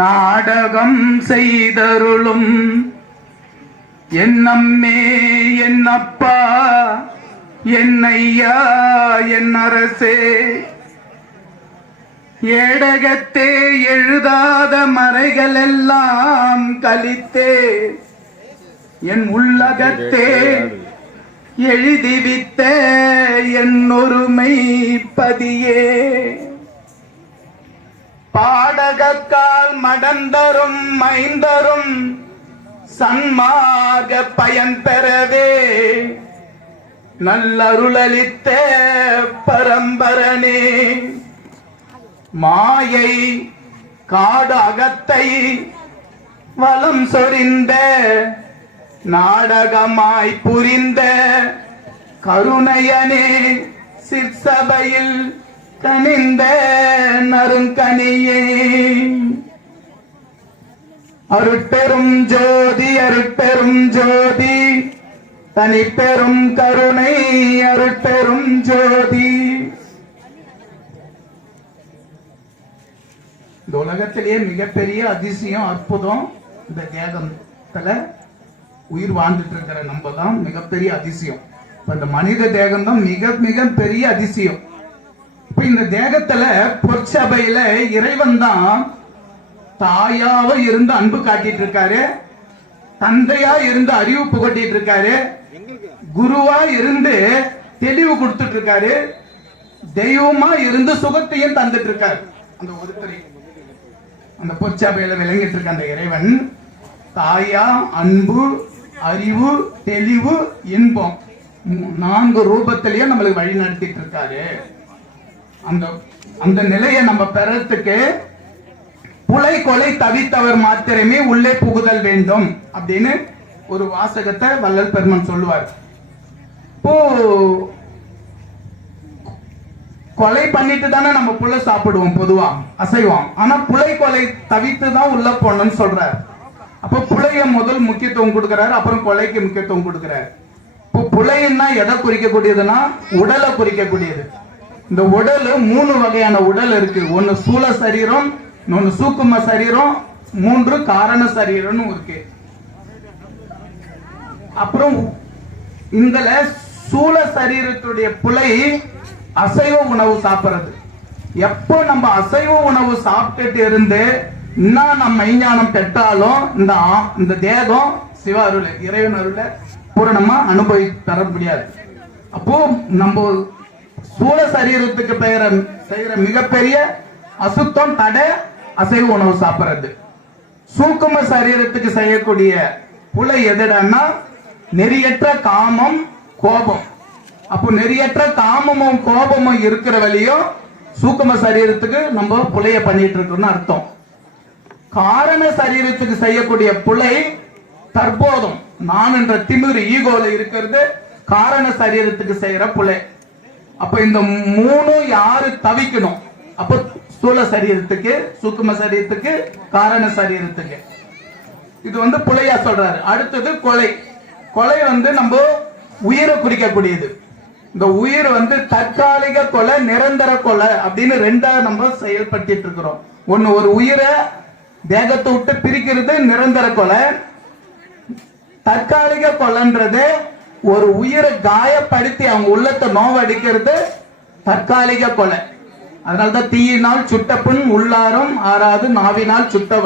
நாடகம் செய்தருளும். என்னம்மே என்னப்பா என்னையா என் அரசே ஏடகத்தே எழுதாத மறைகள் எல்லாம் கலித்தே என் உள்ளகத்தே எழுதிவித்த என் ஒருமை பதியே. பாடகக்கால் மடந்தரும் மைந்தரும் சன்மார்க்க பயன் பெறவே நல்லருளளித்த பரம்பரனே. மாயை காடு அகத்தை வலம் சொரிந்த நாடகமாய் புரிந்த கருணையனே சிற்சபையில் கனிந்த நறுங்கனியே. அருட்பெரும் ஜோதி அருட்பெரும் ஜோதி. தனிப்பெரும் கருணை அருட்பெரும் ஜோதி. இந்த உலகத்திலேயே மிகப்பெரிய அதிசயம் அற்புதம் இந்த தேகத்துல உயிர் வாழ்ந்துட்டு இருக்கிற நம்ம தான் மிகப்பெரிய அதிசயம். இந்த மனித தேகம் தான் மிக மிக பெரிய அதிசயம். இந்த தேகத்துல பொற்சபையில இறைவன் தான் தாயாவ இருந்து அன்பு காட்டிட்டு இருக்காரு தந்தையா இருந்து அறிவு புகட்டிட்டு இருக்காரு குருவா இருந்து தெளிவு கொடுத்துட்டு இருக்காரு தெய்வமா இருந்து சுகத்தையும் தந்துட்டு இருக்காரு அந்த ஒருத்தரை அந்த பொற்சபையில விளங்கிட்டு இருக்க அந்த இறைவன் தாயா அன்பு அறிவு தெளிவு இன்பம் நான்கு ரூபத்திலயும் நம்மளுக்கு வழி நடத்திட்டு இருக்காரு அந்த அந்த நிலையை நம்ம பெறத்துக்கு புலை கொலை தவித்தவர் மாத்திரமே உள்ளே புகுதல் வேண்டும் அப்படின்னு ஒரு வாசகத்தை வள்ளல் பெருமன் சொல்லுவார். இப்போ கொலை பண்ணிட்டு தானே நம்ம புள்ள சாப்பிடுவோம் பொதுவா அசைவம். ஆனா புலை கொலை தவித்து தான் உள்ள போனோம்னு சொல்றாரு. அப்ப புலைய முதல் முக்கியத்துவம் கொடுக்கிறாரு அப்புறம் கொலைக்கு முக்கியத்துவம் கொடுக்கிறாரு. இப்போ புலைன்னா எதை குறிக்கக்கூடியதுன்னா உடலை குறிக்கக்கூடியது. இந்த உடல் மூணு வகையான உடல் இருக்கு. ஒன்னு சூழ சரீரம் இன்னொன்னு சூக்கும சரீரம் மூன்று காரண சரீரம்னு இருக்கு. அப்புறம் இந்தல சூழ சரீரத்துடைய புலை அசைவ உணவு சாப்பிடுறது. எப்போ நம்ம அசைவ உணவு சாப்பிட்டுட்டு இருந்து இன்னும் நம்ம மெய்ஞானம் பெற்றாலும் இந்த ஆ- இந்த தேகம் சிவ அருள் இறைவன் அருள பூரணமா அனுபவி பெற முடியாது. அப்போ நம்ம சூழ சரீரத்துக்கு பெயர செய்யற மிகப்பெரிய அசுத்தம் தடை அசைவ உணவு சாப்பிடுறது. சூக்கும சரீரத்துக்கு செய்யக்கூடிய புலை எதுடன்னா நெறியற்ற காமம் கோபம். அப்போ நெறியற்ற காமமும் கோபமும் இருக்கிற வழியும் சூக்கும சரீரத்துக்கு நம்ம புலைய பண்ணிட்டு இருக்கோம்னு அர்த்தம். காரண சரீரத்துக்கு செய்யக்கூடிய புலை தற்போதும் நான் என்ற திமிர் ஈகோல இருக்கிறது காரண சரீரத்துக்கு செய்யற புலை. அப்ப இந்த மூணும் யாரு தவிக்கணும்? அப்ப ஸ்தூல சரீரத்துக்கு சூக்கும சரீரத்துக்கு காரண சரீரத்துக்கு. இது வந்து புலையா சொல்றாரு. அடுத்தது கொலை. கொலை வந்து நம்ம உயிரை குறிக்கக்கூடியது. இந்த உயிர் வந்து தற்காலிக கொலை நிரந்தர கொலை அப்படின்னு ரெண்டா நம்ம செயல்படுத்திட்டு இருக்கிறோம். ஒண்ணு ஒரு உயிரை தேகத்தை விட்டு பிரிக்கிறது நிரந்தர கொலை. தற்காலிக கொலைன்றது ஒரு உயிரை காயப்படுத்தி அவங்க உள்ளத்தை நோவடிக்கிறது தற்காலிக கொலை. அதனாலதான் தீயினால் சுட்டப்பின் புண் உள்ளாரும் ஆறாது நாவினால் சுட்ட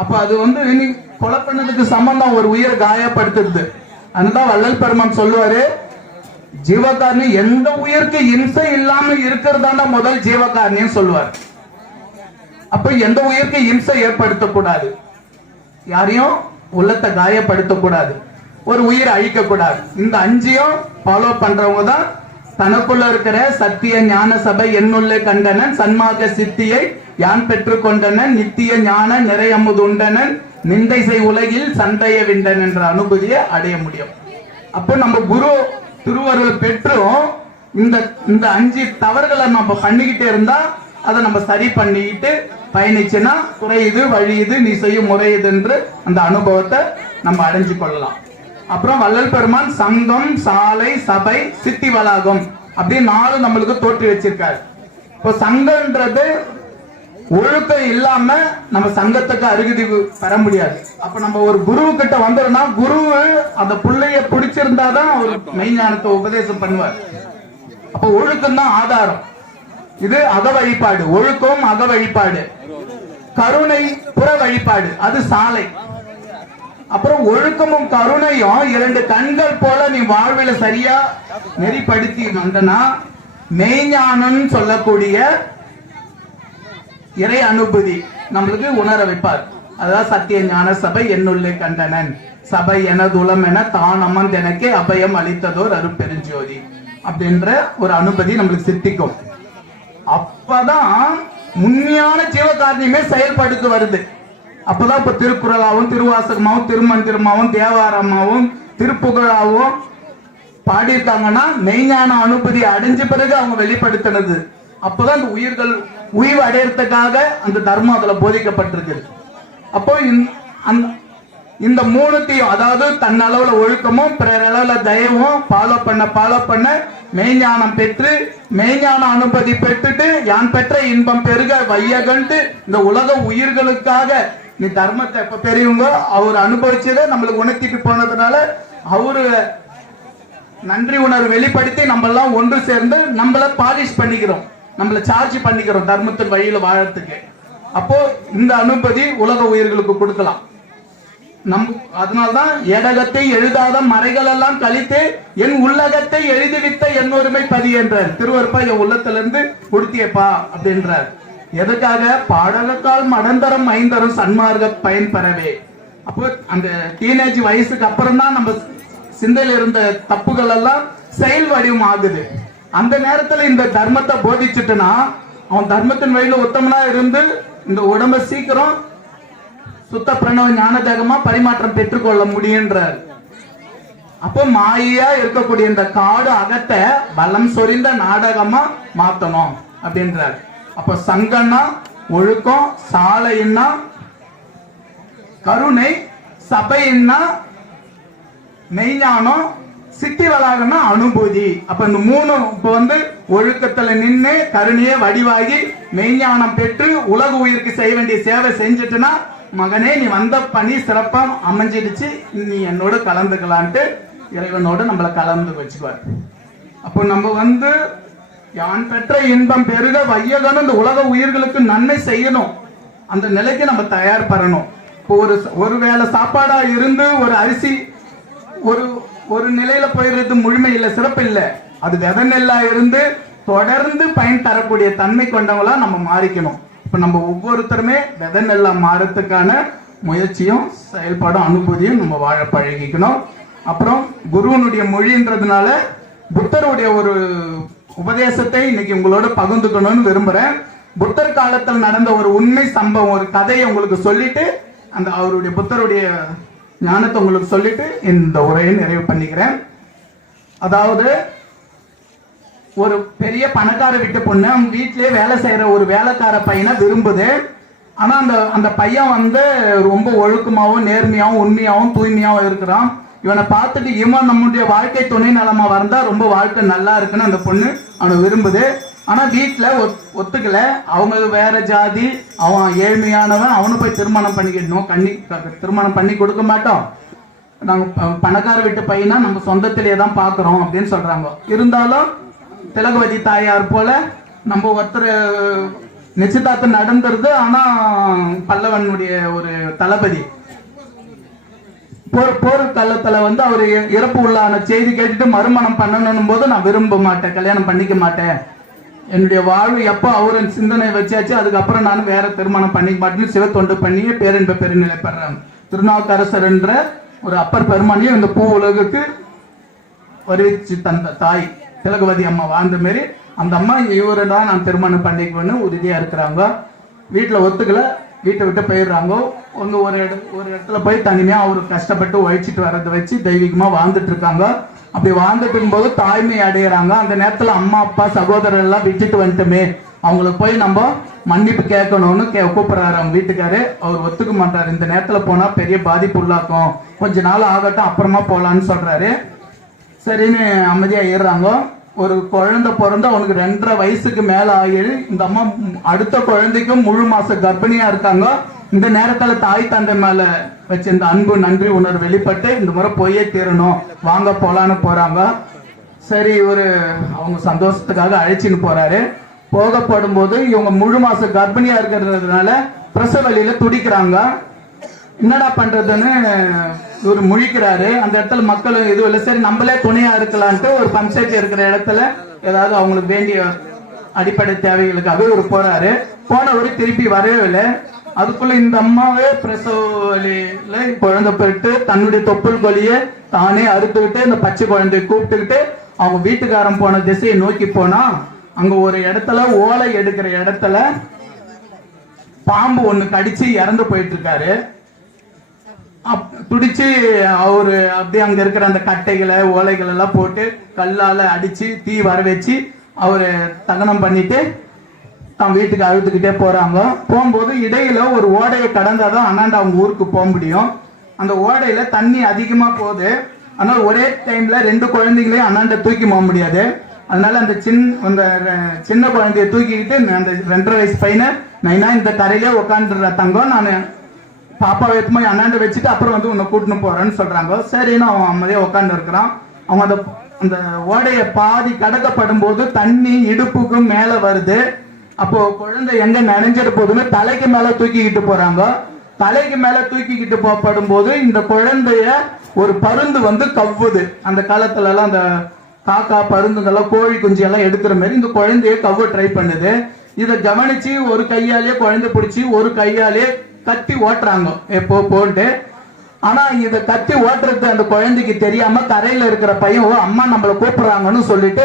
அப்ப அது வந்து இனி கொலை பண்ணதுக்கு சம்பந்தம் ஒரு உயிரை காயப்படுத்துறது. அதுதான் வள்ளல் பெருமான் சொல்லுவாரு ஜீவகாரணி எந்த உயிருக்கு இம்சை இல்லாம இருக்கிறதான முதல் ஜீவகாரணியும் சொல்லுவார். அப்ப எந்த உயிருக்கு இம்சை ஏற்படுத்தக்கூடாது? யாரையும் உள்ளத்தை காயப்படுத்தக்கூடாது. ஒரு உயிரை அழிக்கக்கூடாது. இந்த அஞ்சையும் ஃபாலோ பண்றவங்க தான் தனக்குள்ள இருக்கிற சத்திய ஞான சபை என்னுள்ளே கண்டனன் சன்மார்க்க சித்தியை யான் பெற்றுக் கொண்டனன் நித்திய ஞான நிறையமுது உண்டனன் நிந்தை செய் உலகில் சண்டைய விண்டன் என்ற அனுபூதியை அடைய முடியும். அப்போ நம்ம குரு திருவருள் பெற்றும். இந்த இந்த அஞ்சு தவறுகளை நம்ம பண்ணிக்கிட்டே இருந்தா அதை நம்ம சரி பண்ணிக்கிட்டு பயணிச்சுன்னா குறையுது வழியுது நீ செய்யும் முறையுது என்று அந்த அனுபவத்தை நம்ம அடைஞ்சு கொள்ளலாம். அப்புறம் வள்ளல் பெருமான் சங்கம் சாலை சபை சித்தி வளாகம். அப்படின்னு நாலு நம்மளுக்கு தோற்றி வச்சிருக்காரு. இப்போ சங்கம்ன்றது ஒழுக்கம் இல்லாம நம்ம சங்கத்துக்கு அருகதி பெற முடியாது. அப்ப நம்ம ஒரு குரு கிட்ட வந்தோம்னா குரு அந்த பிள்ளைய பிடிச்சிருந்தாதான் அவர் மெய்ஞானத்தை உபதேசம் பண்ணுவார். அப்ப ஒழுக்கம் தான் ஆதாரம். இது அக வழிபாடு. ஒழுக்கம் அக வழிபாடு. கருணை புற வழிபாடு. அது சாலை. அப்புறம் ஒழுக்கமும் கருணையும் இரண்டு கண்கள் போல நீ வாழ்வில சரியா நெறிப்படுத்தி வந்தனா மெய்ஞானம் சொல்லக்கூடிய இறை அனுபூதி. நம்மளுக்கு உணர வைப்பார். அதான் சத்திய ஞான சபை என்னுள்ளே கண்டனன். சபை எனதுலம் என தான் எனக்கே அபயம் அளித்ததோர் அருப்பெருஞ்சோதி அப்படின்ற ஒரு அனுபதி நம்மளுக்கு சித்திக்கும் அப்பதான் உண்மையான ஜீவகாரணியமே செயல்படுத்து வருது. அப்பதான் இப்ப திருக்குறளாவும் திருவாசகமாவும் திருமந்திரமாவும் தேவாரமாவும் திருப்புகழாவும் பாடியிருக்காங்கன்னா மெய்ஞான அனுபதி அடைஞ்ச பிறகு அவங்க வெளிப்படுத்தினது. அப்பதான் இந்த உயிர்கள் உயிர் அடையறதுக்காக அந்த தர்மம் அதுல போதிக்கப்பட்டிருக்கு. அப்போ இந்த- அந்த இந்த மூணுத்தையும் அதாவது தன்னளவுல ஒழுக்கமும் பிறர் அளவுல தயவும் ஃபாலோ பண்ண ஃபாலோ பண்ண மெய்ஞானம் பெற்று மெய்ஞான அனுபதி பெற்றுட்டு யான் பெற்ற இன்பம் பெருக வையகன்ட்டு இந்த உலக உயிர்களுக்காக நீ தர்மத்தை எப்ப பெரியவங்க அவர் அனுபவிச்சதை நம்மளுக்கு உணர்த்திட்டு போனதுனால அவரு நன்றி உணர்வு வெளிப்படுத்தி நம்ம எல்லாம் ஒன்று சேர்ந்து நம்மள பாலிஷ் பண்ணிக்கிறோம். நம்மள சார்ஜ் பண்ணிக்கிறோம் தர்மத்தின் வழியில வாழறதுக்கு. அப்போ இந்த அனுமதி உலக உயிர்களுக்கு கொடுக்கலாம். நம் அதனால்தான் ஏடகத்தை எழுதாத மறைகள் எல்லாம் கழித்து என் உள்ளகத்தை எழுதிவித்த என் ஒருமை பதி என்றார் திருவருப்பா என் உள்ளத்திலிருந்து கொடுத்தியப்பா அப்படின்றார். எதுக்காக பாடகத்தால் மடந்தரம் ஐந்தரம் சன்மார்க்க பயன் பெறவே அப்போ அந்த டீனேஜ் வயசுக்கு அப்புறம் தான் நம்ம சிந்தையில் இருந்த தப்புகள் எல்லாம் செயல் வடிவம் ஆகுது. அந்த நேரத்துல இந்த தர்மத்தை போதிச்சுட்டுனா அவன் தர்மத்தின் வழியில உத்தமனா இருந்து இந்த உடம்ப சீக்கிரம் சுத்த பிரணவ ஞானதேகமா பரிமாற்றம் பெற்றுக்கொள்ள முடியுன்றார். அப்போ மாயா இருக்கக்கூடிய இந்த காடு அகத்தை பலம் சொரிந்த நாடகமா மாத்தணும் அப்படின்றார். அப்ப சங்கம்னா ஒழுக்கம் சாலைன்னா கருணை சபைன்னா மெய்ஞானம் சித்தி வளாகம்னா அனுபூதி. அப்ப இந்த மூணு இப்ப வந்து ஒழுக்கத்துல நின்று கருணையே வடிவாகி மெய்ஞானம் பெற்று உலக உயிருக்கு செய்ய வேண்டிய சேவை செஞ்சுட்டுனா மகனே நீ வந்த பணி சிறப்பா அமைஞ்சிடுச்சு நீ என்னோட கலந்துக்கலான்ட்டு இறைவனோடு நம்மளை கலந்து வச்சுக்குவார். அப்போ நம்ம வந்து யான் பெற்ற இன்பம் பெருக வையகன் இந்த உலக உயிர்களுக்கு நன்மை செய்யணும். அந்த நிலைக்கு நம்ம தயார் பண்ணணும் இப்போ ஒரு ஒரு வேளை சாப்பாடா இருந்து ஒரு அரிசி ஒரு ஒரு நிலையில போயிடுறது முழுமை இல்லை சிறப்பு இல்லை. அது வித நெல்லா இருந்து தொடர்ந்து பயன் தரக்கூடிய தன்மை கொண்டவங்களா நம்ம மாறிக்கணும். இப்ப நம்ம ஒவ்வொருத்தருமே வித நெல்லா மாறத்துக்கான முயற்சியும் செயல்பாடும் அனுபூதியும் நம்ம வாழ பழகிக்கணும். அப்புறம் குருவனுடைய மொழின்றதுனால புத்தருடைய ஒரு உபதேசத்தை இன்னைக்கு உங்களோட பகிர்ந்துக்கணும்னு விரும்புறேன். புத்தர் காலத்தில் நடந்த ஒரு உண்மை சம்பவம் ஒரு கதையை உங்களுக்கு சொல்லிட்டு அந்த அவருடைய புத்தருடைய ஞானத்தை உங்களுக்கு சொல்லிட்டு இந்த உரையை நிறைவு பண்ணிக்கிறேன். அதாவது ஒரு பெரிய பணக்கார வீட்டு பொண்ணு அவங்க வீட்டிலே வேலை செய்யற ஒரு வேலைக்கார பையனை விரும்புது. ஆனா அந்த அந்த பையன் வந்து ரொம்ப ஒழுக்கமாகவும் நேர்மையாகவும் உண்மையாகவும் தூய்மையாகவும் இருக்கிறான். இவனை பார்த்துட்டு இவன் நம்முடைய வாழ்க்கை துணை நலமா வந்தா ரொம்ப வாழ்க்கை நல்லா இருக்குன்னு அந்த பொண்ணு அவனை விரும்புது. ஆனா வீட்டுல ஒத்துக்கல. அவங்க வேற ஜாதி அவன் ஏழ்மையானவன் அவனு போய் திருமணம் பண்ணிக்கிடணும் கண்ணி திருமணம் பண்ணி கொடுக்க மாட்டோம். நாங்க பணக்கார வீட்டு பையனா நம்ம சொந்தத்திலே தான் பாக்குறோம் அப்படின்னு சொல்றாங்க. இருந்தாலும் திலகவதி தாயார் போல நம்ம ஒருத்தர் நிச்சயதார்த்தம் நடந்துருது. ஆனா பல்லவனுடைய ஒரு தளபதி. போர் போர் வந்து அவர் இறப்பு உள்ளான செய்தி கேட்டுட்டு மறுமணம் பண்ணணும் போது நான் விரும்ப மாட்டேன் கல்யாணம் பண்ணிக்க மாட்டேன். என்னுடைய வாழ்வு எப்போ அவரின் சிந்தனை வச்சாச்சு அதுக்கப்புறம் நான் வேற திருமணம் பண்ணிக்க மாட்டேன்னு சிவத்தொண்டு பண்ணி பேரன்ப பெருநிலை பெறேன் திருநாவுக்கரசர் என்ற ஒரு அப்பர் பெருமானியும் இந்த பூ உலகுக்கு வருவிச்சு தந்த தாய் திலகவதி அம்மா வாழ்ந்த மாரி அந்த அம்மா இவரை தான் நான் திருமணம் பண்ணிக்குவேன்னு உறுதியா இருக்கிறாங்க. வீட்டுல ஒத்துக்கல. வீட்டை விட்டு போயிடுறாங்க? அவங்க ஒரு இட ஒரு இடத்துல போய் தனிமையாக அவர் கஷ்டப்பட்டு உழைச்சிட்டு வர்றதை வச்சு தெய்வீகமாக வாழ்ந்துட்டு இருக்காங்க. அப்படி வாழ்ந்துட்டு போது தாய்மை அடையிறாங்க. அந்த நேரத்தில் அம்மா அப்பா சகோதரர் எல்லாம் விட்டுட்டு வந்துட்டுமே. அவங்களுக்கு போய் நம்ம மன்னிப்பு கேட்கணும்னு கே கூப்பிடுறாரு அவங்க வீட்டுக்காரு. அவர் ஒத்துக்க மாட்டார். இந்த நேரத்தில் போனால் பெரிய பாதிப்பு உள்ளாக்கும். கொஞ்ச நாள் ஆகட்டும் அப்புறமா போகலான்னு சொல்கிறாரு சரின்னு அமைதியாக ஏறுறாங்க. ஒரு குழந்தை பிறந்து அவனுக்கு ரெண்டரை வயசுக்கு மேல ஆகி இந்த அம்மா அடுத்த குழந்தைக்கும் முழு மாச கர்ப்பிணியா இருக்காங்க. இந்த நேரத்துல தாய் தந்தை மேல வச்சு இந்த அன்பு நன்றி உணர்வு வெளிப்பட்டு இந்த முறை போயே தீரணும். வாங்க போலான்னு போறாங்க. சரி ஒரு அவங்க சந்தோஷத்துக்காக அழைச்சின்னு போறாரு. போகப்படும் போது இவங்க முழு மாச கர்ப்பிணியா இருக்கிறதுனால பிரசவ வழியில துடிக்கிறாங்க. என்னடா பண்றதுன்னு இவர் முழிக்கிறாரு. அந்த இடத்துல மக்கள் எதுவும் இல்லை. சரி நம்மளே துணையா இருக்கலான்ட்டு ஒரு பஞ்சாயத்து இருக்கிற இடத்துல ஏதாவது அவங்களுக்கு வேண்டிய அடிப்படை தேவைகளுக்காக இவர் போறாரு. போனவர் திருப்பி வரவே இல்லை. அதுக்குள்ள இந்த அம்மாவே பிரசவ வலியில குழந்தை போயிட்டு தன்னுடைய தொப்புள் கொலியை தானே அறுத்துக்கிட்டு இந்த பச்சை குழந்தைய கூப்பிட்டுக்கிட்டு அவங்க வீட்டுக்காரன் போன திசையை நோக்கி போனா அங்க ஒரு இடத்துல ஓலை எடுக்கிற இடத்துல பாம்பு ஒண்ணு கடிச்சு இறந்து போயிட்டு இருக்காரு. அப்- துடிச்சு அவரு அப்படியே அங்க இருக்கிற அந்த கட்டைகளை ஓலைகள் எல்லாம் போட்டு கல்லால அடிச்சு தீ வர வச்சு அவரு தகனம் பண்ணிட்டு தான் வீட்டுக்கு அழுத்துக்கிட்டே போறாங்க. போகும்போது இடையில ஒரு ஓடையை கடந்தாதான் அண்ணாண்ட அவங்க ஊருக்கு போக முடியும். அந்த ஓடையில தண்ணி அதிகமா போகுது. அதனால ஒரே டைம்ல ரெண்டு குழந்தைங்களையும் அண்ணாண்ட தூக்கி போக முடியாது. அதனால அந்த சின் அந்த சின்ன குழந்தைய தூக்கிக்கிட்டு அந்த ரெண்டரை வயசு பையனை நைனா இந்த கரையிலே உட்காந்துடுற தங்கம். நான் பாப்பாவை எடுத்து போய் அண்ணாண்ட வச்சுட்டு அப்புறம் வந்து உன்னை கூட்டின்னு போறேன்னு சொல்றாங்க. சரின்னு அவன் அமைதியா உட்காந்து இருக்கிறான். அவன் அந்த அந்த ஓடைய பாதி கடக்கப்படும் போது தண்ணி இடுப்புக்கும் மேல வருது. அப்போ குழந்தை எங்க நினைஞ்சிட போதுன்னு தலைக்கு மேல தூக்கிக்கிட்டு போறாங்க. தலைக்கு மேல தூக்கிக்கிட்டு போகப்படும் போது இந்த குழந்தைய ஒரு பருந்து வந்து கவ்வுது. அந்த காலத்துல எல்லாம் அந்த காக்கா பருந்துங்கெல்லாம் கோழி குஞ்சு எல்லாம் எடுக்கிற மாதிரி இந்த குழந்தைய கவ்வு ட்ரை பண்ணுது. இதை கவனிச்சு ஒரு கையாலேயே குழந்தை பிடிச்சி ஒரு கையாலேயே கத்தி ஓட்டுறாங்க. எப்போ போட்டு. ஆனா இதை கத்தி ஓட்டுறது அந்த குழந்தைக்கு தெரியாம கரையில இருக்கிற பையன் ஓ அம்மா நம்மளை கூப்பிடுறாங்கன்னு சொல்லிட்டு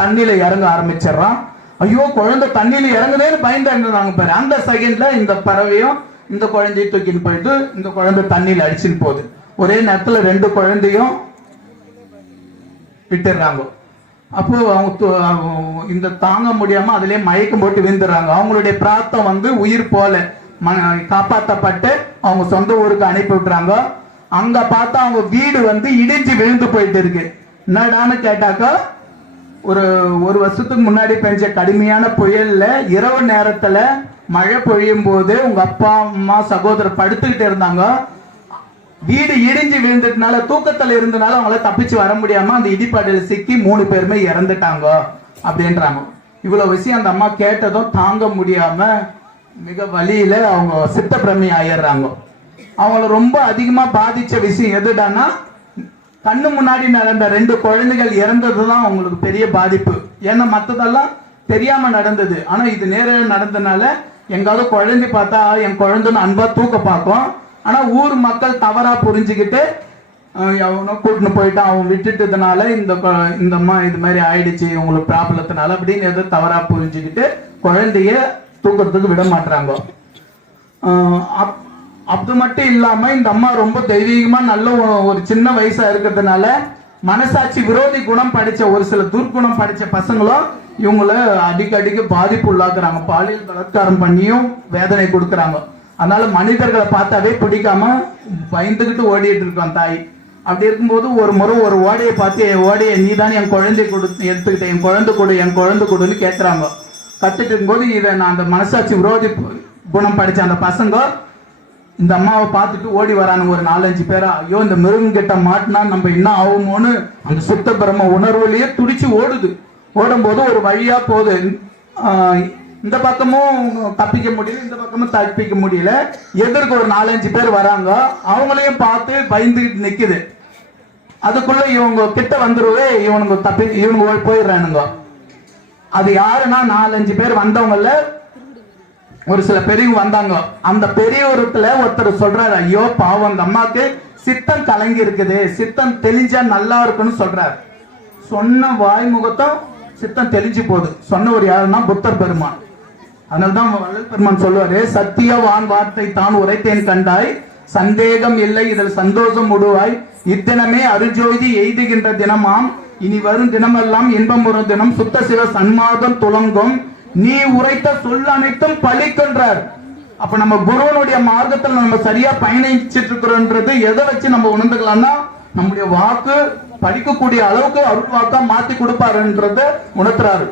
தண்ணியில இறங்க ஆரம்பிச்சிடுறான். ஐயோ குழந்தை தண்ணியில இறங்குதேன்னு பயந்துறாங்க பாரு. அந்த செகண்ட்ல இந்த பறவையும் இந்த குழந்தையை தூக்கின்னு போயிட்டு இந்த குழந்தை தண்ணியில அடிச்சுன்னு போகுது. ஒரே நேரத்துல ரெண்டு குழந்தையும் விட்டுடுறாங்க. அப்போ அவங்க அவங்க இந்த தாங்க முடியாம அதுலயே மயக்கம் போட்டு விழுந்துடுறாங்க. அவங்களுடைய பிரார்த்தம் வந்து உயிர் போல. ம- அவங்க சொந்த ஊருக்கு அனுப்பி விட்டுறாங்க. அங்க பார்த்தா அவங்க வீடு வந்து இடிஞ்சு விழுந்து போயிட்டு இருக்கு. என்னடான்னு கேட்டாக்கா ஒரு ஒரு வருஷத்துக்கு முன்னாடி பெஞ்ச கடுமையான புயல்ல இரவு நேரத்துல மழை பொழியும் போது உங்க அப்பா அம்மா சகோதரர் படுத்துக்கிட்டு இருந்தாங்க. வீடு இடிஞ்சு விழுந்ததுனால தூக்கத்துல இருந்தனால அவங்கள தப்பிச்சு வர முடியாம அந்த இடிப்பாடையில சிக்கி மூணு பேருமே இறந்துட்டாங்க அப்படின்றாங்க. இவ்வளவு விஷயம் அந்த அம்மா கேட்டதும் தாங்க முடியாம மிக வழியில அவங்க சித்த பிரமை ஆயிடுறாங்க. அவங்கள ரொம்ப அதிகமா பாதிச்ச விஷயம் எதுடான்னா கண்ணு முன்னாடி நடந்த ரெண்டு குழந்தைகள் இறந்ததுதான் அவங்களுக்கு பெரிய பாதிப்பு. ஏன்னா மத்ததெல்லாம் தெரியாம நடந்தது. ஆனா இது நேரில் நடந்தனால எங்காவது குழந்தை பார்த்தா என் குழந்தைன்னு அன்பா தூக்க பார்க்கும். ஆனா ஊர் மக்கள் தவறா புரிஞ்சுக்கிட்டு அஹ், அவனை கூட்டின்னு போயிட்டு அவன் விட்டுட்டதுனால இந்த கொ- இந்த அம்மா இது மாதிரி ஆயிடுச்சு உங்களுக்கு ப்ராப்ளத்தினால அப்படின்னு எதோ தவறா புரிஞ்சுக்கிட்டு குழந்தைய தூக்கறதுக்கு விட மாட்டாங்க அப்- அது மட்டும் இல்லாம இந்த அம்மா ரொம்ப தெய்வீகமா நல்ல ஒரு சின்ன வயசா இருக்கிறதுனால மனசாட்சி விரோதி குணம் படிச்ச ஒரு சில துர்க்குணம் படிச்ச பசங்களும் இவங்கள அடிக்கடிக்கு பாதிப்பு உள்ளாக்குறாங்க. பாலியல் பலாத்காரம் பண்ணியும் வேதனை கொடுக்குறாங்க. அதனால மனிதர்களை பார்த்தாவே பிடிக்காம பயந்துகிட்டு ஓடிட்டு இருக்கான் தாய். அப்படி இருக்கும்போது ஒரு முறை ஒரு ஓடையை பார்த்து என் ஓடையை நீ தான் என் குழந்தை கொடு எடுத்துக்கிட்ட என் குழந்தை கொடு என் குழந்தை கொடுன்னு கேட்குறாங்க கத்துட்டு இருக்கும்போது இதை நான் அந்த மனசாட்சி விரோதி குணம் படித்த அந்த பசங்க இந்த அம்மாவை பார்த்துட்டு ஓடி வரானுங்க ஒரு நாலஞ்சு பேரா ஐயோ இந்த மிருகங்கிட்ட மாட்டினா நம்ம என்ன ஆகுமோன்னு அந்த சுத்த பிரம்ம உணர்வுலயே துடிச்சு ஓடுது. ஓடும் போது ஒரு வழியா போகுது. இந்த பக்கமும் தப்பிக்க முடியல இந்த பக்கமும் தப்பிக்க முடியல. எதிர்க்கு ஒரு நாலஞ்சு பேர் வராங்க. அவங்களையும் பார்த்து பயந்துகிட்டு நிக்குது. அதுக்குள்ள இவங்க கிட்ட வந்துருவே இவனுங்க தப்பி இவனுங்க போயிடுறானுங்க. அது யாருன்னா நாலஞ்சு பேர் வந்தவங்கல ஒரு சில பெரியவங்க வந்தாங்க. அந்த பெரியவரத்துல ஒருத்தர் சொல்றாரு ஐயோ பாவம் அந்த அம்மாக்கு சித்தம் கலங்கி இருக்குது. சித்தம் தெளிஞ்சா நல்லா இருக்குன்னு சொல்றாரு. சொன்ன வாய்முகத்தம் சித்தம் தெளிஞ்சு போகுது. சொன்னவர் யாருன்னா புத்தர் பெருமான். அதனால்தான் வள்ளல் பெருமான் சொல்லுவாரு சத்திய வான் வார்த்தை தான் உரைத்தேன் கண்டாய். சந்தேகம் இல்லை இதில் சந்தோஷம் உடுவாய். இத்தினமே அருஜோதி எய்துகின்ற தினமாம். இனி வரும் தினமெல்லாம் இன்பம் வரும் தினம். சுத்த சிவ சன்மார்க்கம் துலங்கும் நீ உரைத்த சொல் அனைத்தும் பழிக்கின்றார். அப்ப நம்ம குருவனுடைய மார்க்கத்தில் நம்ம சரியா பயணிச்சிட்டு இருக்கிறோன்றது எதை வச்சு நம்ம உணர்ந்துக்கலாம்னா நம்முடைய வாக்கு படிக்கக்கூடிய அளவுக்கு அருள் வாக்கா மாத்தி கொடுப்பாருன்றத உணர்த்துறாரு.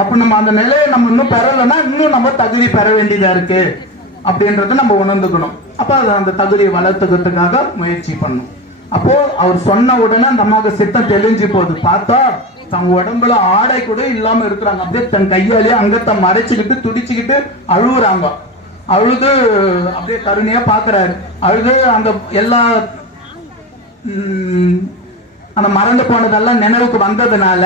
அப்ப நம்ம அந்த நிலையை நம்ம இன்னும் பெறலைன்னா இன்னும் நம்ம தகுதி பெற வேண்டியதா இருக்கு. அப்படின்றத நம்ம உணர்ந்துக்கணும். அப்ப அந்த தகுதியை வளர்த்துக்கிறதுக்காக முயற்சி பண்ணும். அப்போ அவர் சொன்ன உடனே அந்த அம்மாவுக்கு சித்தம் தெளிஞ்சு போகுது. பார்த்தா தன் உடம்புல ஆடை கூட இல்லாம இருக்கிறாங்க. அப்படியே தன் கையாலேயே அங்கத்தை மறைச்சுக்கிட்டு துடிச்சுக்கிட்டு அழுகுறாங்க அழுது அப்படியே கருணையா பாக்குறாரு. அழுது அந்த எல்லா அந்த மறந்து போனதெல்லாம் நினைவுக்கு வந்ததுனால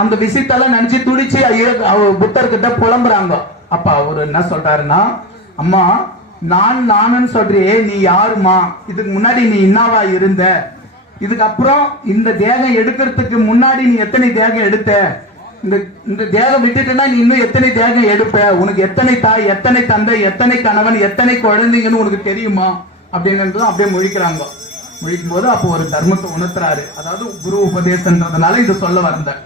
அந்த விஷயத்தெல்லாம் நினைச்சு துடிச்சு ஐயோ அவ புத்தர்கிட்ட புலம்புறாங்க. அப்ப அவரு என்ன சொல்றாருன்னா அம்மா நான் நானன்னு சொல்றியே நீ யாருமா? இதுக்கு முன்னாடி நீ இன்னாவா இருந்த? இதுக்கப்புறம் இந்த தேகம் எடுக்கிறதுக்கு முன்னாடி நீ எத்தனை தேகம் எடுத்த? இந்த இந்த தேகம் விட்டுட்டேன்னா நீ இன்னும் எத்தனை தேகம் எடுப்ப? உனக்கு எத்தனை தாய் எத்தனை தந்தை எத்தனை கணவன் எத்தனை குழந்தைங்கன்னு உனக்கு தெரியுமா? அப்படின்னு அப்படியே முழிக்கிறாங்க. முழிக்கும் போது அப்போ ஒரு தர்மத்தை உணர்த்துறாரு. அதாவது குரு உபதேசன்றதுனால இது சொல்ல வந்தேன்.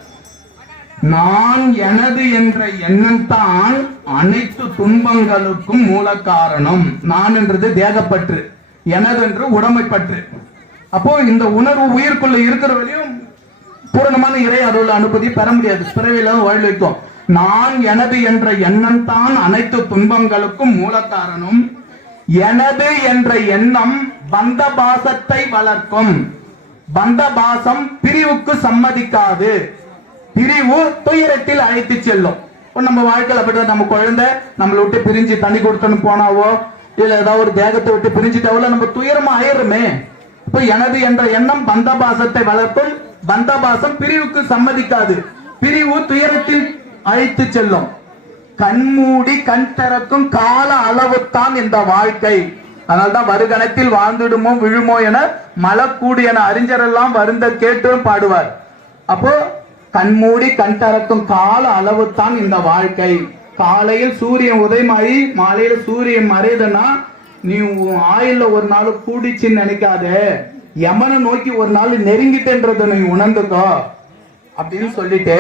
நான் எனது என்ற எண்ணம் தான் அனைத்து துன்பங்களுக்கும் மூல காரணம். நான் என்றது தேகப்பற்று எனதென்று உடமைப்பற்று அப்போ இந்த உணர்வு உயிர்க்குள்ள இருக்கிற வரையும் பூரணமான இறை அருள் அனுமதி பெற முடியாது. பிறவில வாழ் நான் எனது என்ற எண்ணம் தான் அனைத்து துன்பங்களுக்கும் மூல காரணம். எனது என்ற எண்ணம் பந்த பாசத்தை வளர்க்கும். பந்த பாசம் பிரிவுக்கு சம்மதிக்காது. பிரிவு துயரத்தில் அழைத்து செல்லும். நம்ம வாழ்க்கையில் அப்படி நம்ம குழந்தை நம்மளை விட்டு பிரிஞ்சு தண்ணி கொடுத்துன்னு போனாவோ இல்ல ஏதாவது ஒரு தேகத்தை விட்டு பிரிஞ்சுட்டாவோ நம்ம துயரமா ஆயிருமே இப்ப எனது என்ற எண்ணம் பந்தபாசத்தை வளர்க்கும் பந்தபாசம் பிரிவுக்கு சம்மதிக்காது. பிரிவு துயரத்தில் அழைத்து செல்லும். கண்மூடி கண் திறக்கும் கால அளவுத்தான் இந்த வாழ்க்கை. அதனால்தான் வருகணத்தில் வாழ்ந்துடுமோ விழுமோ என மலக்கூடு என அறிஞரெல்லாம் வருந்த கேட்டும் பாடுவார். அப்போ கண்மூடி கண் திறக்கும் கால அளவுத்தான் இந்த வாழ்க்கை. காலையில் சூரியன் உதயமாயி மாலையில சூரியன் மறையுதுன்னா நீ உன் ஆயுள்ல ஒரு நாள் கூடிச்சுன்னு நினைக்காத. யமனை நோக்கி ஒரு நாள் நெருங்கிட்டேன்றத நீ உணர்ந்துக்கோ. அப்படின்னு சொல்லிட்டு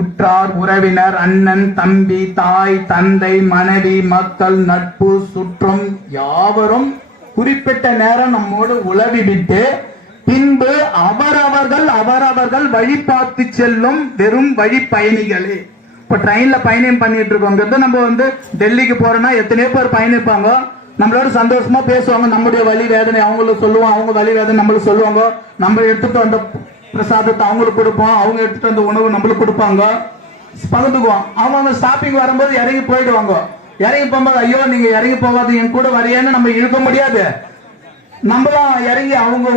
உற்றார் உறவினர் அண்ணன் தம்பி தாய் தந்தை மனைவி மக்கள் நட்பு சுற்றம் யாவரும் குறிப்பிட்ட நேரம் நம்மோடு உளவி விட்டு பின்பு அவரவர்கள் அவரவர்கள் வழி பார்த்து செல்லும் வெறும் வழி பயணிகளே இப்ப ட்ரெயின்ல பயணம் பண்ணிட்டு இருக்கோங்கிறது நம்ம வந்து டெல்லிக்கு போறோம்னா எத்தனையோ பேர் பயணிப்பாங்க. நம்மளோட சந்தோஷமா பேசுவாங்க. நம்முடைய வழி வேதனை அவங்களுக்கு சொல்லுவோம் அவங்க வழி வேதனை நம்மளுக்கு சொல்லுவாங்க. நம்ம எடுத்துட்டு வந்த பிரசாதத்தை அவங்களுக்கு கொடுப்போம். அவங்க எடுத்துட்டு வந்த உணவு நம்மளுக்கு கொடுப்பாங்க. பகிர்ந்துக்குவோம். அவங்க அவங்க ஸ்டாப்பிங் வரும்போது இறங்கி போயிடுவாங்க. இறங்கி போகும்போது ஐயோ நீங்க இறங்கி போகாது என் கூட வரையன்னு நம்ம இழுக்க முடியாது. நம்மளும் இறங்கி அவங்க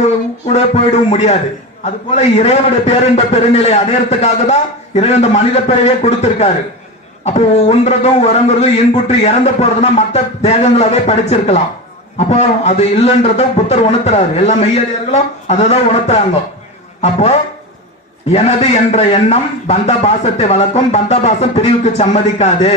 கூட போயிடவும் முடியாது. அது போல இறைவனுடைய பேரின்ப பெருநிலை அடையறதுக்காக தான் இறைவன் இந்த மனித பிறவியே கொடுத்திருக்காரு. அப்போ உண்றதும் உறங்குறதும் இன்புற்று இறந்து போறதுன்னா மத்த தேகங்களாவே படிச்சிருக்கலாம். அப்போ அது இல்லைன்றத புத்தர் உணர்த்துறாரு. எல்லா மெய்யறியர்களும் அதை தான் உணர்த்துறாங்க. அப்போ எனது என்ற எண்ணம் பந்த பாசத்தை வளர்க்கும். பந்த பாசம் பிரிவுக்கு சம்மதிக்காது.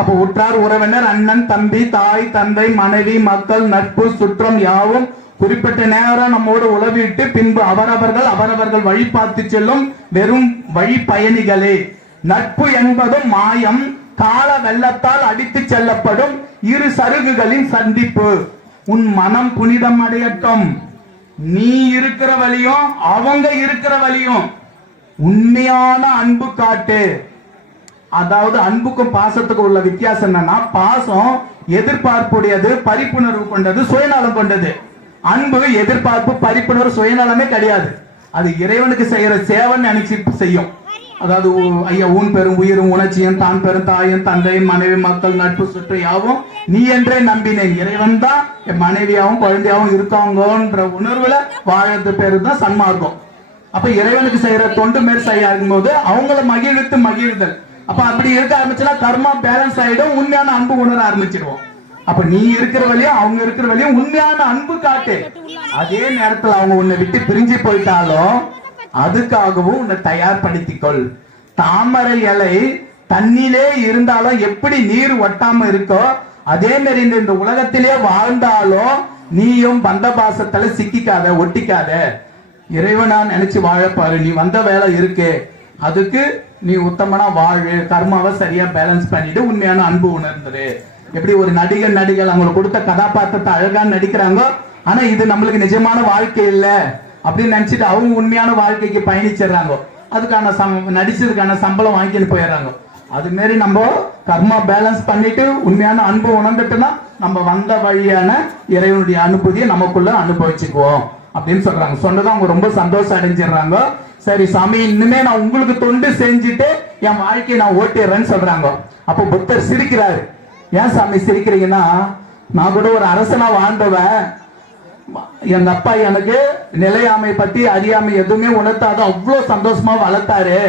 அப்போ உற்றார் உறவினர் அண்ணன் தம்பி தாய் தந்தை மனைவி மக்கள் நட்பு சுற்றம் யாவும் குறிப்பிட்ட நேரம் நம்மோடு உளவிட்டு பின்பு அவரவர்கள் அவரவர்கள் வழி பார்த்து செல்லும் வெறும் வழி பயணிகளே. நட்பு என்பதும் மாயம் கால வெள்ளத்தால் அடித்து செல்லப்படும் இரு சருகுகளின் சந்திப்பு. உன் மனம் புனிதம் அடையட்டும். நீ இருக்கிற வழியும் அவங்க இருக்கிற வழியும் உண்மையான அன்பு காட்டு. அதாவது அன்புக்கும் பாசத்துக்கும் உள்ள வித்தியாசம் என்னன்னா பாசம் எதிர்பார்ப்புடையது பரிப்புணர்வு கொண்டது சுயநலம் கொண்டது. அன்பு எதிர்பார்ப்பு படிப்புணர்வு சுயநலமே கிடையாது. அது இறைவனுக்கு செய்யற சேவன் நினைச்சு செய்யும். அதாவது ஐயா உன் பெரும் உயிரும் உணர்ச்சியும் தான் பெரும் தாயும் தந்தை மனைவி மக்கள் நட்பு சுற்று யாவும் நீ என்றே நம்பினேன். இறைவன் தான் என் மனைவியாவும் குழந்தையாவும் இருக்காங்கன்ற உணர்வுல வாழறது பேரு தான் சன்மார்க்கம். அப்ப இறைவனுக்கு செய்யற தொண்டு மேல் செய்ய போது அவங்கள மகிழ்வித்து மகிழ்தல். அப்ப அப்படி இருக்க ஆரம்பிச்சுன்னா கர்மா பேலன்ஸ் ஆயிடும் உண்மையான அன்பு உணர ஆரம்பிச்சிருவோம். அப்ப நீ இருக்கிற வழியும் அவங்க இருக்கிற வழியும் உண்மையான அன்பு காட்டு. அதே நேரத்துல அவங்க உன்னை விட்டு பிரிஞ்சு போயிட்டாலும் அதுக்காகவும் உன்னை தயார்படுத்திக்கொள். தாமரை இலை தண்ணிலே இருந்தாலும் எப்படி நீர் ஒட்டாம இருக்கோ அதே மாதிரி இந்த- இந்த உலகத்திலே வாழ்ந்தாலும் நீயும் பந்த பாசத்துல சிக்கிக்காத ஒட்டிக்காத. இறைவனா நினைச்சு வாழப்பாரு. நீ வந்த வேலை இருக்கு. அதுக்கு நீ உத்தமனா வாழு. கர்மாவை சரியா பேலன்ஸ் பண்ணிட்டு உண்மையான அன்பு உணர்ந்துரு. எப்படி ஒரு நடிகர் நடிகள் அவங்களுக்கு கொடுத்த கதாபாத்திரத்தை அழகா நடிக்கிறாங்க ஆனா இது நம்மளுக்கு நிஜமான வாழ்க்கை இல்ல அப்படின்னு நினைச்சிட்டு அவங்க உண்மையான வாழ்க்கைக்கு பயணிச்சிடுறாங்க. அதுக்கான சம் நடிச்சதுக்கான சம்பளம் வாங்கிட்டு போயிடுறாங்க. அது மாரி நம்ம கர்மா பேலன்ஸ் பண்ணிட்டு உண்மையான அன்பு உணர்ந்துட்டுனா நம்ம வந்த வழியான இறைவனுடைய அனுபூதியை நமக்குள்ள அனுபவிச்சுக்குவோம் அப்படின்னு சொல்றாங்க. சொன்னதும் அவங்க ரொம்ப சந்தோஷம் அடைஞ்சிடுறாங்க. சரி சாமி இன்னுமே நான் உங்களுக்கு தொண்டு செஞ்சுட்டு என் வாழ்க்கையை நான் ஓட்டிடுறேன்னு சொல்றாங்க. அப்போ புத்தர் சிரிக்கிறாரு. ஏன் சாமி சிரிக்கிறீங்கன்னா நான் கூட ஒரு அரசனா வாழ்ந்தவன். எங்க அப்பா எனக்கு நிலையாமை பத்தி அறியாமை எதுவுமே உணர்த்தாத அவ்வளவு சந்தோஷமா வளர்த்தாரு.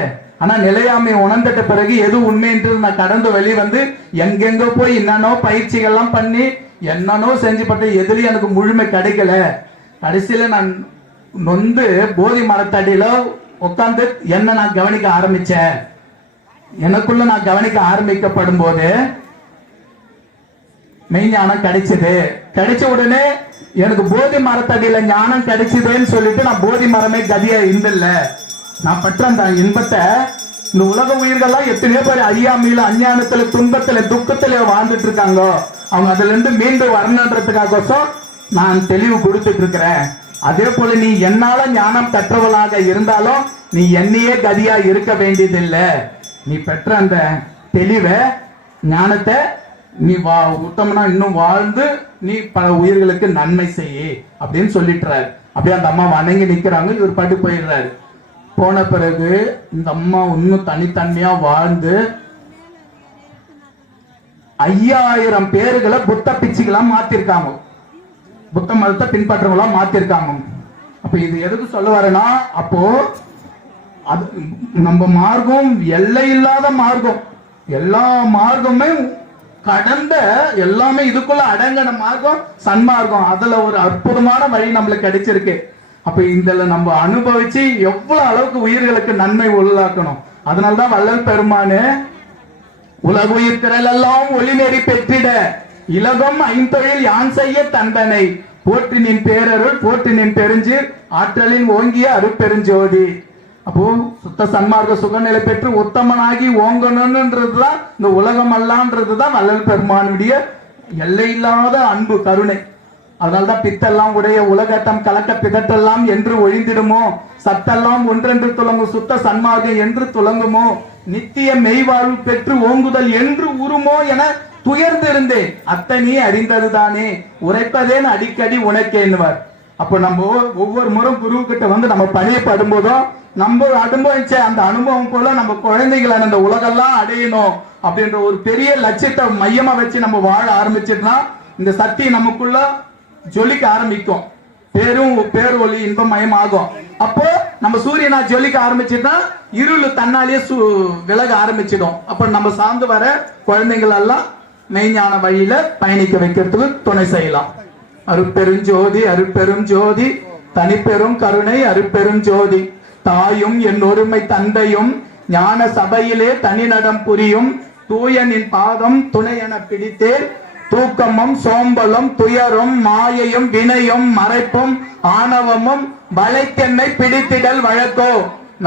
ஆனா நிலையாமை உணர்ந்துட்ட பிறகு எது உண்மைன்றது நான் கடந்து வெளி வந்து எங்கெங்க போய் என்னென்னோ பயிற்சிகள்லாம் பண்ணி என்னென்னோ செஞ்சு பட்ட எதிரி எனக்கு முழுமை கிடைக்கல. கடைசியில நான் நொந்து போதி மரத்தடியில உட்காந்து என்ன நான் கவனிக்க ஆரம்பிச்சேன். எனக்குள்ள நான் கவனிக்க ஆரம்பிக்கப்படும் போது மெய்ஞானம் கிடைச்சது. கிடைச்ச உடனே எனக்கு போதி மரத்தடியில ஞானம் கிடைச்சதுன்னு சொல்லிட்டு நான் போதி மரமே கதியா இருந்தில்ல. நான் பெற்ற அந்த இன்பத்தை இந்த உலக உயிர்கள்லாம் எத்தனையோ பேர் அறியாமையில அஞ்ஞானத்துல துன்பத்துல துக்கத்துல வாழ்ந்துட்டு இருக்காங்க அவங்க அதுல இருந்து மீண்டு வரணுன்றதுக்காகோசம் நான் தெளிவு கொடுத்துட்டு இருக்கிறேன் அதே போல நீ என்னால ஞானம் பெற்றவளாக இருந்தாலும் நீ என்னையே கதியா இருக்க வேண்டியதில்லை. நீ பெற்ற அந்த தெளிவை ஞானத்தை நீ வா உத்தமனா இன்னும் வாழ்ந்து நீ பல உயிர்களுக்கு நன்மை செய்யி அப்படின்னு சொல்லிட்டுறாரு. அப்படியே அந்த அம்மா வணங்கி நிக்கிறாங்க இவர் பாட்டு போயிடுறாரு. போன பிறகு இந்த அம்மா இன்னும் தனித்தன்மையா வாழ்ந்து ஐயாயிரம் பேர்களை புத்த பிச்சுகளா மாத்திருக்காங்க. புத்த மதத்தை பின்பற்றவங்களா மாத்திருக்காங்க. அப்ப இது எதுக்கு சொல்ல வரேன்னா அப்போ அது நம்ம மார்க்கம் எல்லை இல்லாத மார்க்கம். எல்லா மார்க்கமே கடந்த எல்லாமே இதுக்குள்ள அடங்கின மார்க்கம் சன்மார்க்கம். அதுல ஒரு அற்புதமான வழி நம்மளுக்கு கிடைச்சிருக்கு. அப்ப இதுல நம்ம அனுபவிச்சு எவ்வளவு அளவுக்கு உயிர்களுக்கு நன்மை உள்ளாக்கணும். அதனாலதான் வள்ளல் பெருமானு உலக உலகுயிர் திரளெல்லாம் ஒளிநெறி பெற்றிட இலகம் ஐந்தொழில் யான் செய்ய தந்தனை. போற்றி நின் பேரருள் போற்றி நின் பெருஞ்சு ஆற்றலின் ஓங்கிய அருட்பெருஞ்சோதி. அப்போ சுத்த சன்மார்க்க சுகநிலை பெற்று உத்தமனாகி ஓங்கணும்ன்றதுதான் இந்த உலகம் அல்லான்றதுதான் வல்லல் பெருமானுடைய எல்லையில்லாத அன்பு கருணை. அதனால்தான் பித்தெல்லாம் உடைய உலகட்டம் கலக்க பிதட்டெல்லாம் என்று ஒழிந்திடுமோ? சத்தெல்லாம் ஒன்றென்று துலங்கும் சுத்த சன்மார்க்கம் என்று துலங்குமோ நித்திய மெய்வாழ்வு பெற்று ஓங்குதல் என்று உருமோ என துயர்ந்திருந்தேன். அத்தனி அறிந்ததுதானே? உரைப்பதேன் அடிக்கடி உனக்கேன்னுவார். அப்போ நம்ம ஒவ்வொரு முறை குருவுக்கிட்ட வந்து நம்ம பணியப்படும் போதும் நம்ம அனுபவிச்ச அந்த அனுபவம் போல நம்ம குழந்தைகளை அந்த உலகெல்லாம் அடையணும் அப்படின்ற ஒரு பெரிய லட்சியத்தை மையமா வச்சு நம்ம வாழ ஆரம்பிச்சிட்டோம்னா இந்த சக்தி நமக்குள்ள ஜொலிக்க ஆரம்பிக்கும். பேரும் பேர் ஒளி இன்பம் மயம் ஆகும். அப்போ நம்ம சூரியனா ஜொலிக்க ஆரம்பிச்சுட்டா இருள் தன்னாலேயே சு- விலக ஆரம்பிச்சிடும். அப்ப நம்ம சார்ந்து வர குழந்தைகள் எல்லாம் மெய்ஞான வழியில பயணிக்க வைக்கிறதுக்கு துணை செய்யலாம். அருட்பெருஞ்சோதி அருட்பெருஞ்சோதி தனிப்பெரும் கருணை அருட்பெருஞ்சோதி தாயும் என் ஒருமை தந்தையும் ஞான சபையிலே தனிநடம் புரியும். தூயனின் பாதம் துணை என பிடித்தேன். தூக்கமும் சோம்பலும் துயரும் மாயையும் வினையும் மறைப்பும் ஆணவமும் வளைக்கென்னை பிடித்திடல் வழக்கோ.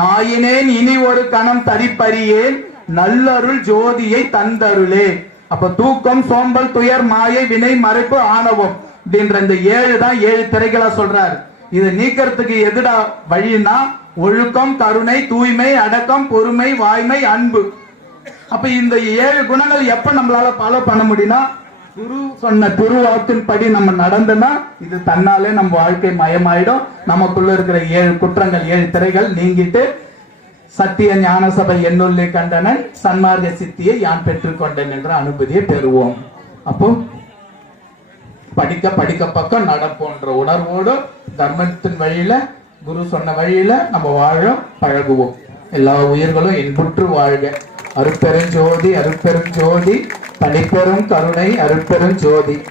நாயினேன் இனி ஒரு கணம் தரிப்பறியேன் நல்லருள் ஜோதியை தந்தருளே. அப்ப தூக்கம் சோம்பல் துயர் மாயை வினை மறைப்பு ஆணவம் அப்படின்ற இந்த ஏழு தான் ஏழு திரைகளா சொல்றாரு. இதை நீக்கிறதுக்கு எதுடா வழின்னா ஒழுக்கம் கருணை தூய்மை அடக்கம் பொறுமை வாய்மை அன்பு. அப்ப இந்த ஏழு குணங்கள் எப்ப நம்மளால ஃபாலோ பண்ண முடியும்னா குரு சொன்ன திருவாக்கின் படி நம்ம நடந்தனா இது தன்னாலே நம்ம வாழ்க்கை மயமாயிடும். நமக்குள்ள இருக்கிற ஏழு குற்றங்கள் ஏழு திரைகள் நீங்கிட்டு சத்திய ஞான சபை என்னுள்ளே கண்டனன் சன்மார்க்க சித்தியை யான் பெற்றுக்கொண்டேன் என்ற அனுமதியை பெறுவோம். அப்போ படிக்க படிக்க பக்கம் நடப்போன்ற உணர்வோடு தர்மத்தின் வழியில குரு சொன்ன வழியில நம்ம வாழ பழகுவோம். எல்லா உயிர்களும் இன்புற்று வாழ்க. அருப்பெருஞ்சோதி அருப்பெருஞ்சோதி தனிப்பெரும் கருணை அருப்பெருஞ்சோதி